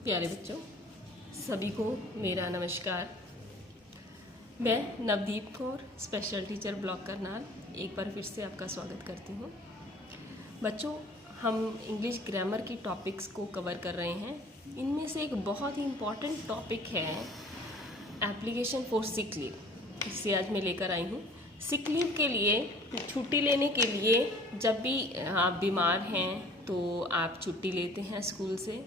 प्यारे बच्चों, सभी को मेरा नमस्कार। मैं Navdeep Kaur, special teacher block Karnal, एक बार फिर से आपका स्वागत करती हूँ। बच्चों, हम इंग्लिश ग्रामर की टॉपिक्स को कवर कर रहे हैं। इनमें से एक बहुत ही इम्पॉर्टेंट टॉपिक है एप्लीकेशन फॉर सिक लीव, जिसे आज मैं लेकर आई हूँ। सिक लीव के लिए, छुट्टी लेने के लिए, जब भी आप बीमार हैं तो आप छुट्टी लेते हैं स्कूल से,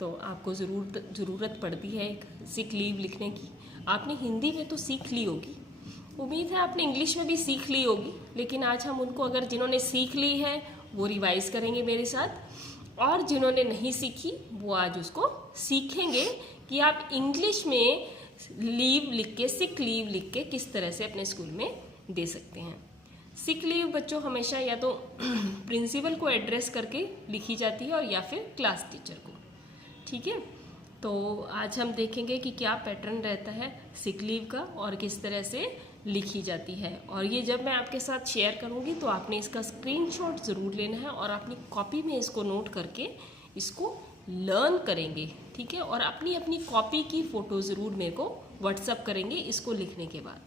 तो आपको ज़रूरत पड़ती है एक सिक लीव लिखने की। आपने हिंदी में तो सीख ली होगी, उम्मीद है आपने इंग्लिश में भी सीख ली होगी, लेकिन आज हम उनको, अगर जिन्होंने सीख ली है वो रिवाइज़ करेंगे मेरे साथ, और जिन्होंने नहीं सीखी वो आज उसको सीखेंगे कि आप इंग्लिश में लीव लिख के, सिक लीव लिख के किस तरह से अपने स्कूल में दे सकते हैं। सिक लीव बच्चों हमेशा या तो प्रिंसिपल को एड्रेस करके लिखी जाती है और या फिर क्लास टीचर को, ठीक है। तो आज हम देखेंगे कि क्या पैटर्न रहता है सिक लीव का और किस तरह से लिखी जाती है। और ये जब मैं आपके साथ शेयर करूँगी तो आपने इसका स्क्रीनशॉट ज़रूर लेना है और अपनी कॉपी में इसको नोट करके इसको लर्न करेंगे, ठीक है। और अपनी अपनी कॉपी की फ़ोटो ज़रूर मेरे को व्हाट्सअप करेंगे इसको लिखने के बाद,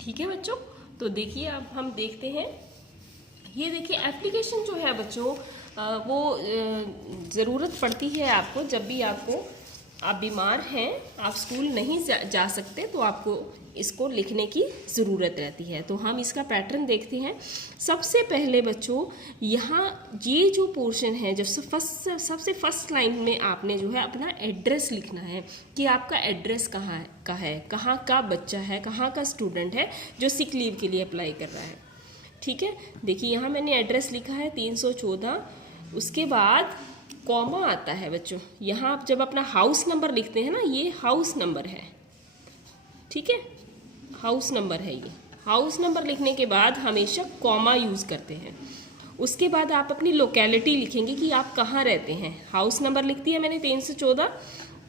ठीक है बच्चों। तो देखिए, अब हम देखते हैं। ये देखिए, एप्लीकेशन जो है बच्चों, वो ज़रूरत पड़ती है आपको जब भी आप बीमार हैं, आप स्कूल नहीं जा सकते, तो आपको इसको लिखने की ज़रूरत रहती है। तो हम इसका पैटर्न देखते हैं। सबसे पहले बच्चों, यहाँ ये जो पोर्शन है, जब सबसे फर्स्ट लाइन में आपने जो है अपना एड्रेस लिखना है कि आपका एड्रेस कहाँ का बच्चा है, कहाँ का स्टूडेंट है जो सिक लीव के लिए अप्लाई कर रहा है, ठीक है। देखिए, यहाँ मैंने एड्रेस लिखा है 314, उसके बाद कॉमा आता है बच्चों। यहाँ आप जब अपना हाउस नंबर लिखते हैं ना, ये हाउस नंबर है, ठीक है, हाउस नंबर है ये। हाउस नंबर लिखने के बाद हमेशा कॉमा यूज़ करते हैं। उसके बाद आप अपनी लोकेलिटी लिखेंगे कि आप कहाँ रहते हैं। हाउस नंबर लिख दिया मैंने 314,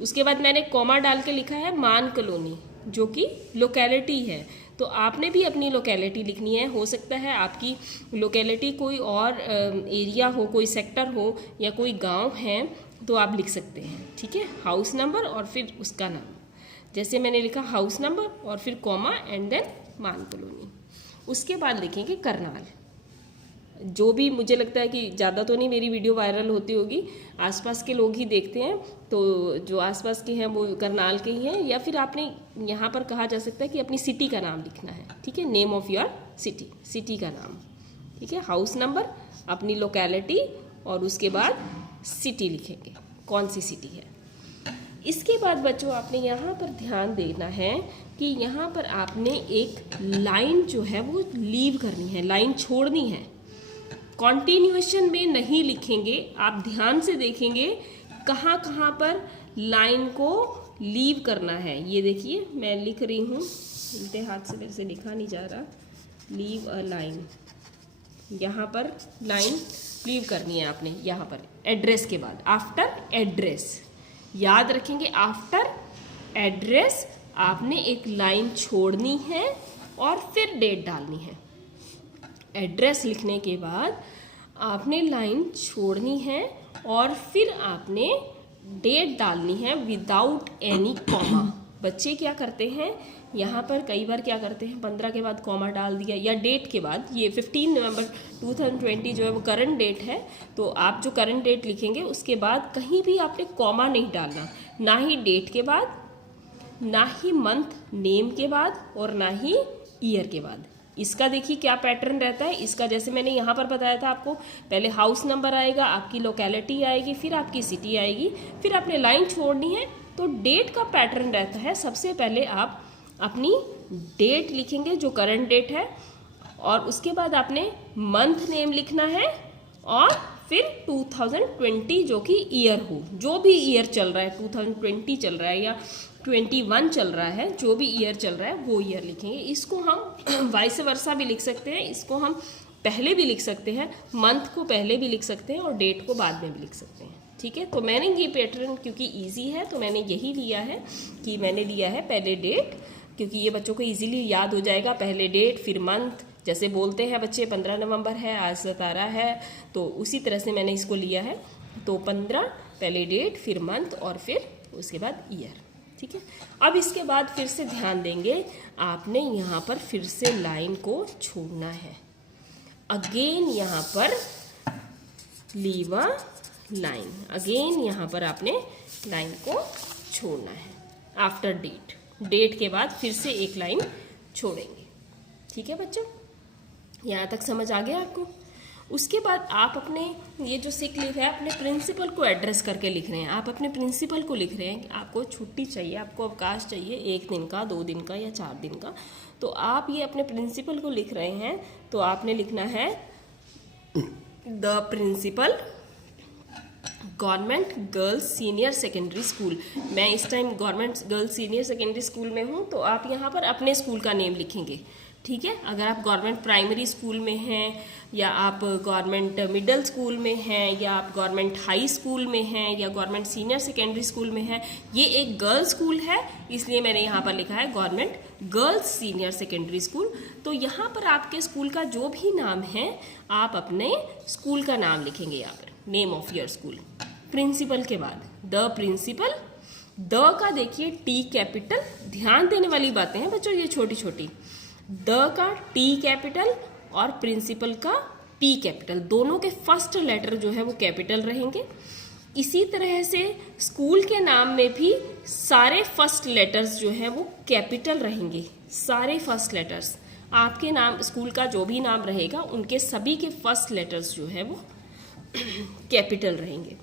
उसके बाद मैंने कॉमा डाल के लिखा है मान कॉलोनी, जो कि लोकेलिटी है। तो आपने भी अपनी लोकेलिटी लिखनी है। हो सकता है आपकी लोकेलिटी कोई और एरिया हो, कोई सेक्टर हो या कोई गांव है, तो आप लिख सकते हैं, ठीक है। हाउस नंबर और फिर उसका नाम, जैसे मैंने लिखा हाउस नंबर और फिर कॉमा एंड देन मान कॉलोनी। उसके बाद लिखेंगे करनाल। जो भी, मुझे लगता है कि ज़्यादा तो नहीं मेरी वीडियो वायरल होती होगी, आसपास के लोग ही देखते हैं, तो जो आसपास के हैं वो करनाल के ही हैं। या फिर आपने यहाँ पर कहा जा सकता है कि अपनी सिटी का नाम लिखना है, ठीक है, name of your city, city का नाम, ठीक है। हाउस नंबर, अपनी लोकेलिटी और उसके बाद सिटी लिखेंगे, कौन सी सिटी है। इसके बाद बच्चों आपने यहाँ पर ध्यान देना है कि यहाँ पर आपने एक लाइन जो है वो लीव करनी है, लाइन छोड़नी है। कॉन्टिन्यूएशन में नहीं लिखेंगे, आप ध्यान से देखेंगे कहाँ कहाँ पर लाइन को लीव करना है। ये देखिए, मैं लिख रही हूँ, उल्टे हाथ से मेरे से लिखा नहीं जा रहा। लीव अ लाइन, यहाँ पर लाइन लीव करनी है आपने। यहाँ पर एड्रेस के बाद, आफ्टर एड्रेस, याद रखेंगे, आफ्टर एड्रेस आपने एक लाइन छोड़नी है और फिर डेट डालनी है। एड्रेस लिखने के बाद आपने लाइन छोड़नी है और फिर आपने डेट डालनी है विदाउट एनी कॉमा। बच्चे क्या करते हैं, यहाँ पर कई बार क्या करते हैं, 15 के बाद कॉमा डाल दिया, या डेट के बाद। ये 15 नवंबर 2020 जो है वो करंट डेट है, तो आप जो करंट डेट लिखेंगे उसके बाद कहीं भी आपने कॉमा नहीं डालना, ना ही डेट के बाद, ना ही मंथ नेम के बाद, और ना ही ईयर के बाद। इसका देखिए क्या पैटर्न रहता है इसका। जैसे मैंने यहाँ पर बताया था आपको, पहले हाउस नंबर आएगा, आपकी लोकेलिटी आएगी, फिर आपकी सिटी आएगी, फिर आपने लाइन छोड़नी है। तो डेट का पैटर्न रहता है, सबसे पहले आप अपनी डेट लिखेंगे जो करंट डेट है, और उसके बाद आपने मंथ नेम लिखना है, और फिर 2020 जो कि ईयर हो, जो भी ईयर चल रहा है, 2020 चल रहा है या 21 चल रहा है, जो भी ईयर चल रहा है वो ईयर लिखेंगे। इसको हम वाइस वर्सा भी लिख सकते हैं, इसको हम पहले भी लिख सकते हैं, मंथ को पहले भी लिख सकते हैं और डेट को बाद में भी लिख सकते हैं, ठीक है। तो मैंने ये पैटर्न, क्योंकि इजी है तो मैंने यही लिया है कि मैंने लिया है पहले डेट, क्योंकि ये बच्चों को इजीली याद हो जाएगा। पहले डेट, फिर मंथ, जैसे बोलते हैं बच्चे 15 नवंबर है, आज 17 है, तो उसी तरह से मैंने इसको लिया है। तो 15 पहले डेट, फिर मंथ और फिर उसके बाद ईयर। ठीक है, अब इसके बाद फिर से ध्यान देंगे, आपने यहाँ पर फिर से लाइन को छोड़ना है। अगेन यहाँ पर लीव अ लाइन, अगेन यहाँ पर आपने लाइन को छोड़ना है। आफ्टर डेट, डेट के बाद फिर से एक लाइन छोड़ेंगे। ठीक है बच्चों, यहाँ तक समझ आ गया आपको? उसके बाद आप अपने ये जो सिक लीव है अपने प्रिंसिपल को एड्रेस करके लिख रहे हैं। आप अपने प्रिंसिपल को लिख रहे हैं कि आपको छुट्टी चाहिए, आपको अवकाश चाहिए 1 दिन का, 2 दिन का या 4 दिन का। तो आप ये अपने प्रिंसिपल को लिख रहे हैं, तो आपने लिखना है the principal government girls senior secondary school. मैं इस time government girls senior secondary school में हूँ, तो आप यहाँ पर अपने स्कूल का नेम लिखेंगे। ठीक है, अगर आप गवर्नमेंट प्राइमरी स्कूल में हैं, या आप गवर्नमेंट मिडिल स्कूल में हैं, या आप गवर्नमेंट हाई स्कूल में हैं, या गवर्नमेंट सीनियर सेकेंडरी स्कूल में हैं, ये एक गर्ल्स स्कूल है इसलिए मैंने यहाँ पर लिखा है government girls senior secondary school. तो यहाँ पर आपके स्कूल का जो भी नाम है आप अपने स्कूल का नाम लिखेंगे यहाँ पर, name of your school. Principal के बाद द प्रिंसिपल, द का देखिए टी कैपिटल, ध्यान देने वाली बातें हैं बच्चों ये छोटी छोटी। द का टी कैपिटल और प्रिंसिपल का पी कैपिटल, दोनों के फर्स्ट लेटर जो है वो कैपिटल रहेंगे। इसी तरह से स्कूल के नाम में भी सारे फर्स्ट लेटर्स जो हैं वो कैपिटल रहेंगे। सारे फर्स्ट लेटर्स आपके नाम, स्कूल का जो भी नाम रहेगा उनके सभी के फर्स्ट लेटर्स जो है वो कैपिटल रहेंगे।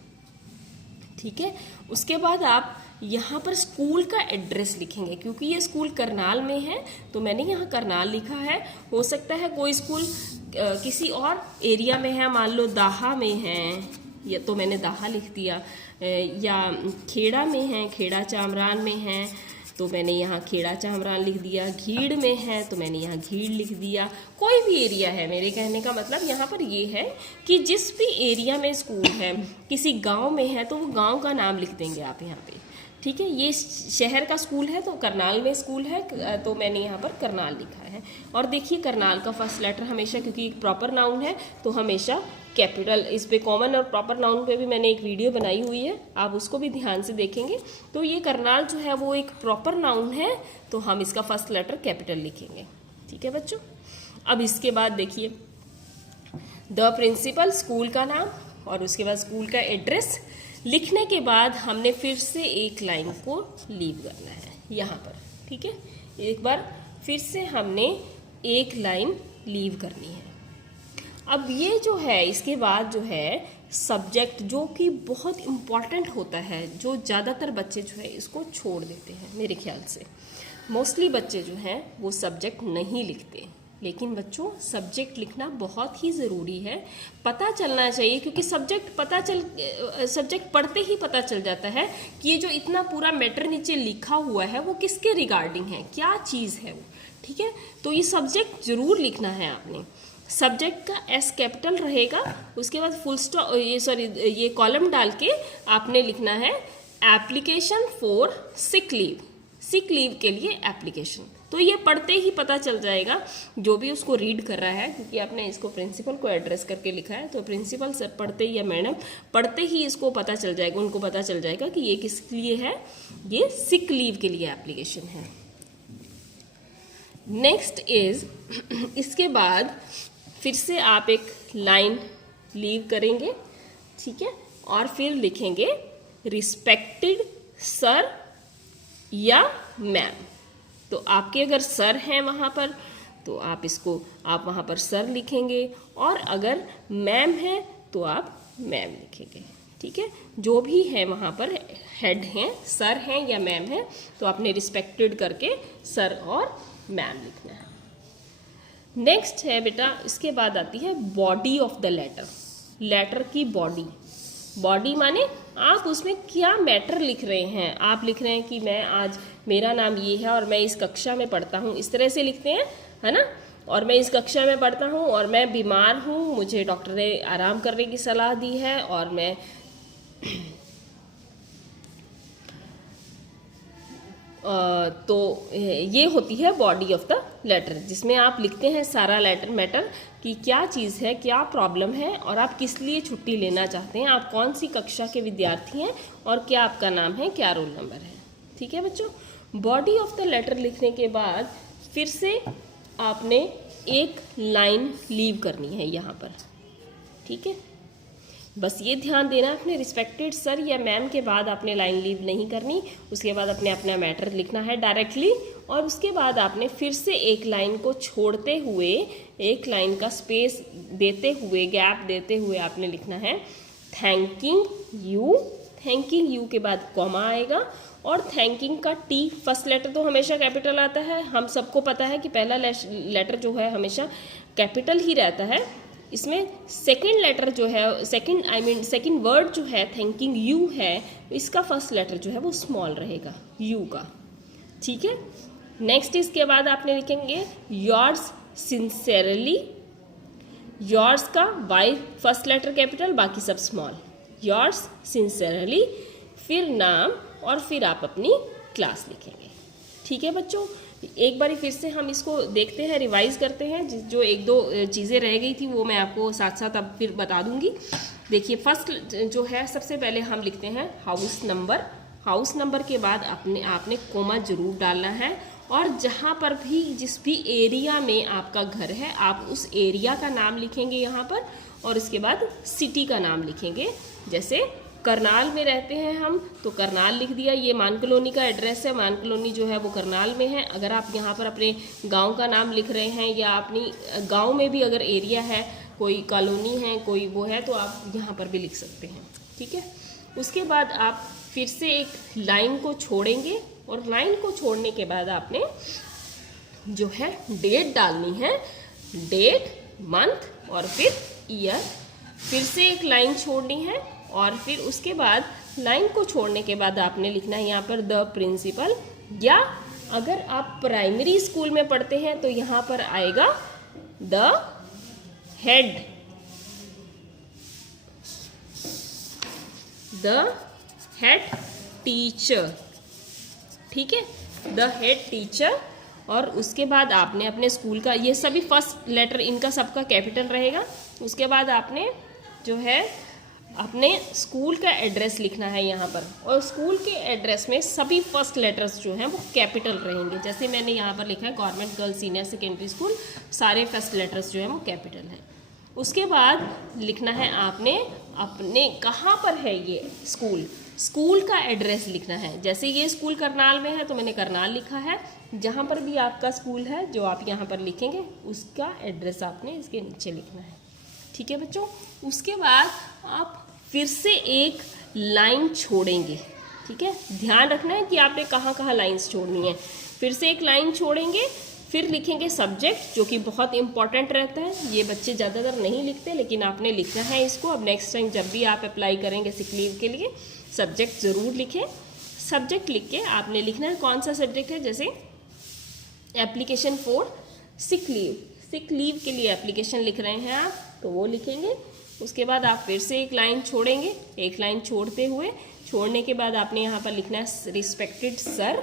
ठीक है, उसके बाद आप यहाँ पर स्कूल का एड्रेस लिखेंगे, क्योंकि ये स्कूल करनाल में है तो मैंने यहाँ करनाल लिखा है। हो सकता है कोई स्कूल किसी और एरिया में है, मान लो दाहा में है या तो मैंने दाहा लिख दिया, या खेड़ा में है, खेड़ा चामरान में है तो मैंने यहाँ खेड़ा चामरान लिख दिया, घीड़ में है तो मैंने यहाँ घीड़ लिख दिया। कोई भी एरिया है, मेरे कहने का मतलब यहाँ पर ये है कि जिस भी एरिया में स्कूल है, किसी गांव में है तो वो गांव का नाम लिख देंगे आप यहाँ पे। ठीक है, ये शहर का स्कूल है तो करनाल में स्कूल है तो मैंने यहाँ पर करनाल लिखा है। और देखिए करनाल का फर्स्ट लेटर हमेशा, क्योंकि एक प्रॉपर नाउन है तो हमेशा कैपिटल। इस पे कॉमन और प्रॉपर नाउन पे भी मैंने एक वीडियो बनाई हुई है, आप उसको भी ध्यान से देखेंगे। तो ये करनाल जो है वो एक प्रॉपर नाउन है तो हम इसका फर्स्ट लेटर कैपिटल लिखेंगे। ठीक है बच्चों, अब इसके बाद देखिए द प्रिंसिपल, स्कूल का नाम और उसके बाद स्कूल का एड्रेस लिखने के बाद हमने फिर से एक लाइन को लीव करना है यहाँ पर। ठीक है, एक बार फिर से हमने एक लाइन लीव करनी है। अब ये जो है इसके बाद जो है सब्जेक्ट, जो कि बहुत इम्पॉर्टेंट होता है, जो ज़्यादातर बच्चे जो है इसको छोड़ देते हैं। मेरे ख्याल से मोस्टली बच्चे जो हैं वो सब्जेक्ट नहीं लिखते, लेकिन बच्चों सब्जेक्ट लिखना बहुत ही ज़रूरी है, पता चलना चाहिए। क्योंकि सब्जेक्ट पढ़ते ही पता चल जाता है कि ये जो इतना पूरा मैटर नीचे लिखा हुआ है वो किसके रिगार्डिंग है, क्या चीज़ है वो। ठीक है, तो ये सब्जेक्ट ज़रूर लिखना है आपने। सब्जेक्ट का एस कैपिटल रहेगा, उसके बाद फुल स्टॉप, ये कॉलम डाल के आपने लिखना है application for sick leave, sick leave के लिए एप्लीकेशन। तो ये पढ़ते ही पता चल जाएगा जो भी उसको रीड कर रहा है, क्योंकि आपने इसको प्रिंसिपल को एड्रेस करके लिखा है तो प्रिंसिपल सर पढ़ते ही या मैडम पढ़ते ही इसको पता चल जाएगा, उनको पता चल जाएगा कि ये किस लिए है, ये सिक लीव के लिए एप्लीकेशन है। नेक्स्ट इज, इसके बाद फिर से आप एक लाइन लीव करेंगे। ठीक है, और फिर लिखेंगे रिस्पेक्टेड सर या मैम। तो आपके अगर सर हैं वहाँ पर तो आप वहाँ पर सर लिखेंगे, और अगर मैम है तो आप मैम लिखेंगे। ठीक है, जो भी है वहाँ पर हेड हैं, सर हैं या मैम हैं, तो आपने रिस्पेक्टेड करके सर और मैम लिखना है। नेक्स्ट है बेटा, इसके बाद आती है body of the letter, letter की बॉडी। बॉडी माने आप उसमें क्या मैटर लिख रहे हैं। आप लिख रहे हैं कि मैं आज, मेरा नाम ये है और मैं इस कक्षा में पढ़ता हूँ, इस तरह से लिखते हैं, है ना। और मैं इस कक्षा में पढ़ता हूँ और मैं बीमार हूँ, मुझे डॉक्टर ने आराम करने की सलाह दी है, और मैं तो ये होती है बॉडी ऑफ द लेटर, जिसमें आप लिखते हैं सारा लेटर मैटर कि क्या चीज़ है, क्या प्रॉब्लम है, और आप किस लिए छुट्टी लेना चाहते हैं, आप कौन सी कक्षा के विद्यार्थी हैं, और क्या आपका नाम है, क्या रोल नंबर है। ठीक है बच्चों, बॉडी ऑफ द लेटर लिखने के बाद फिर से आपने एक लाइन लीव करनी है यहाँ पर। ठीक है, बस ये ध्यान देना, अपने रिस्पेक्टेड सर या मैम के बाद आपने लाइन लीव नहीं करनी। उसके बाद अपने अपना मैटर लिखना है डायरेक्टली, और उसके बाद आपने फिर से एक लाइन को छोड़ते हुए, एक लाइन का स्पेस देते हुए, गैप देते हुए आपने लिखना है थैंकिंग यू। थैंकिंग यू के बाद कॉमा आएगा, और थैंकिंग का टी, फर्स्ट लेटर तो हमेशा कैपिटल आता है, हम सबको पता है कि पहला लेटर जो है हमेशा कैपिटल ही रहता है। इसमें सेकंड लेटर जो है, सेकंड वर्ड जो है थैंकिंग यू है, इसका फर्स्ट लेटर जो है वो स्मॉल रहेगा, यू का। ठीक है, नेक्स्ट इसके बाद आपने लिखेंगे योर्स सिंसेरली। योर्स का वाई फर्स्ट लेटर कैपिटल, बाकी सब स्मॉल, योर्स सिंसेरली, फिर नाम, और फिर आप अपनी क्लास लिखेंगे। ठीक है बच्चों, एक बारी फिर से हम इसको देखते हैं, रिवाइज करते हैं। जो एक दो चीज़ें रह गई थी वो मैं आपको साथ साथ अब फिर बता दूंगी। देखिए, फर्स्ट जो है सबसे पहले हम लिखते हैं हाउस नंबर। हाउस नंबर के बाद आपने कोमा जरूर डालना है, और जहाँ पर भी जिस भी एरिया में आपका घर है आप उस एरिया का नाम लिखेंगे यहाँ पर, और इसके बाद सिटी का नाम लिखेंगे। जैसे करनाल में रहते हैं हम, तो करनाल लिख दिया, ये मान कॉलोनी का एड्रेस है, मान कॉलोनी जो है वो करनाल में है। अगर आप यहाँ पर अपने गांव का नाम लिख रहे हैं, या अपनी गांव में भी अगर एरिया है, कोई कॉलोनी है, कोई वो है, तो आप यहाँ पर भी लिख सकते हैं। ठीक है, उसके बाद आप फिर से एक लाइन को छोड़ेंगे, और लाइन को छोड़ने के बाद आपने जो है डेट डालनी है, डेट, मंथ, और फिर ईयर। फिर से एक लाइन छोड़नी है, और फिर उसके बाद लाइन को छोड़ने के बाद आपने लिखना है यहाँ पर द प्रिंसिपल, या अगर आप प्राइमरी स्कूल में पढ़ते हैं तो यहाँ पर आएगा the head, the head teacher. ठीक है, द हेड टीचर। और उसके बाद आपने अपने स्कूल का, ये सभी फर्स्ट लेटर इनका सबका कैपिटल रहेगा। उसके बाद आपने जो है अपने स्कूल का एड्रेस लिखना है यहाँ पर, और स्कूल के एड्रेस में सभी फर्स्ट लेटर्स जो हैं वो कैपिटल रहेंगे। जैसे मैंने यहाँ पर लिखा है government girls senior secondary school, सारे फर्स्ट लेटर्स जो हैं वो कैपिटल हैं। उसके बाद लिखना है आपने अपने कहाँ पर है ये स्कूल, स्कूल का एड्रेस लिखना है। जैसे ये स्कूल करनाल में है तो मैंने करनाल लिखा है, जहाँ पर भी आपका स्कूल है जो आप यहाँ पर लिखेंगे उसका एड्रेस आपने इसके नीचे लिखना है। ठीक है बच्चों, उसके बाद आप फिर से एक लाइन छोड़ेंगे। ठीक है, ध्यान रखना है कि आपने कहाँ कहाँ लाइंस छोड़नी है। फिर से एक लाइन छोड़ेंगे, फिर लिखेंगे सब्जेक्ट, जो कि बहुत इंपॉर्टेंट रहता है। ये बच्चे ज़्यादातर नहीं लिखते, लेकिन आपने लिखना है इसको। अब नेक्स्ट टाइम जब भी आप अप्लाई करेंगे सिक लीव के लिए, सब्जेक्ट ज़रूर लिखें। सब्जेक्ट लिख के आपने लिखना है कौन सा सब्जेक्ट है। जैसे application for sick leave, sick leave के लिए एप्लीकेशन लिख रहे हैं आप, तो वो लिखेंगे। उसके बाद आप फिर से एक लाइन छोड़ेंगे, एक लाइन छोड़ते हुए, छोड़ने के बाद आपने यहाँ पर लिखना है रिस्पेक्टेड सर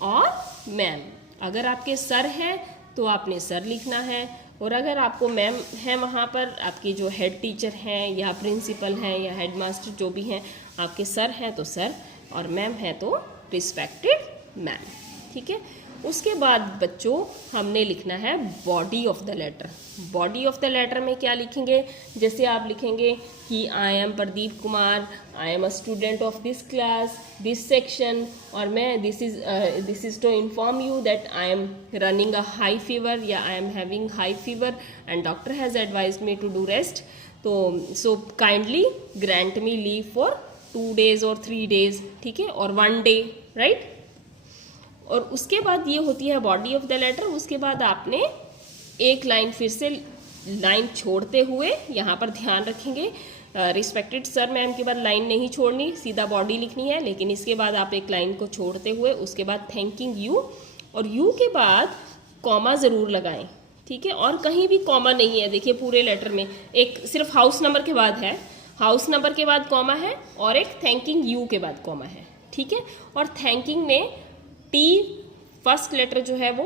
और मैम। अगर आपके सर हैं तो आपने सर लिखना है, और अगर आपको मैम है वहाँ पर, आपकी जो हेड टीचर हैं या प्रिंसिपल हैं या हेड मास्टर जो भी हैं, आपके सर हैं तो सर, और मैम है तो रिस्पेक्टेड मैम। ठीक है, उसके बाद बच्चों हमने लिखना है body of the letter. Body of the letter में क्या लिखेंगे, जैसे आप लिखेंगे कि I am Pradeep Kumar, I am a student of this class, this section, और मैं this is to inform you that I am running a high fever, या I am having high fever and doctor has advised me to do rest, तो so kindly grant me leave for 2 days और 3 days। ठीक है, और 1 day, right. और उसके बाद ये होती है बॉडी ऑफ द लेटर। उसके बाद आपने एक लाइन फिर से लाइन छोड़ते हुए यहाँ पर ध्यान रखेंगे, रिस्पेक्टेड सर मैम के बाद लाइन नहीं छोड़नी, सीधा बॉडी लिखनी है। लेकिन इसके बाद आप एक लाइन को छोड़ते हुए उसके बाद थैंकिंग यू, और यू के बाद कॉमा ज़रूर लगाएं। ठीक है, और कहीं भी कॉमा नहीं है। देखिए पूरे लेटर में एक सिर्फ हाउस नंबर के बाद है, हाउस नंबर के बाद कॉमा है, और एक थैंकिंग यू के बाद कॉमा है। ठीक है, और थैंकिंग में टी फर्स्ट लेटर जो है वो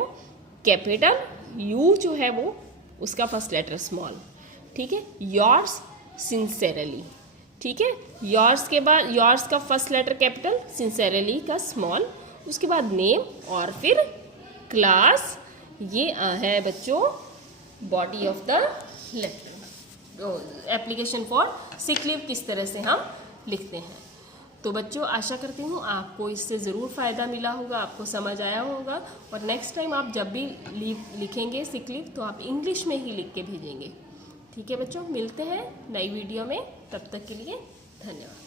कैपिटल, यू जो है वो उसका फर्स्ट लेटर स्मॉल, ठीक है। योर्स सिंसेरली, ठीक है। योर्स के बाद योर्स का फर्स्ट लेटर कैपिटल, सिंसेरली का स्मॉल, उसके बाद नेम और फिर क्लास। ये है बच्चों body of the letter. Application for sick leave किस तरह से हम लिखते हैं। तो बच्चों आशा करती हूँ आपको इससे ज़रूर फ़ायदा मिला होगा, आपको समझ आया होगा। और नेक्स्ट टाइम आप जब भी लीव लिखेंगे सिक लीव तो आप इंग्लिश में ही लिख के भेजेंगे। ठीक है बच्चों, मिलते हैं नई वीडियो में, तब तक के लिए धन्यवाद।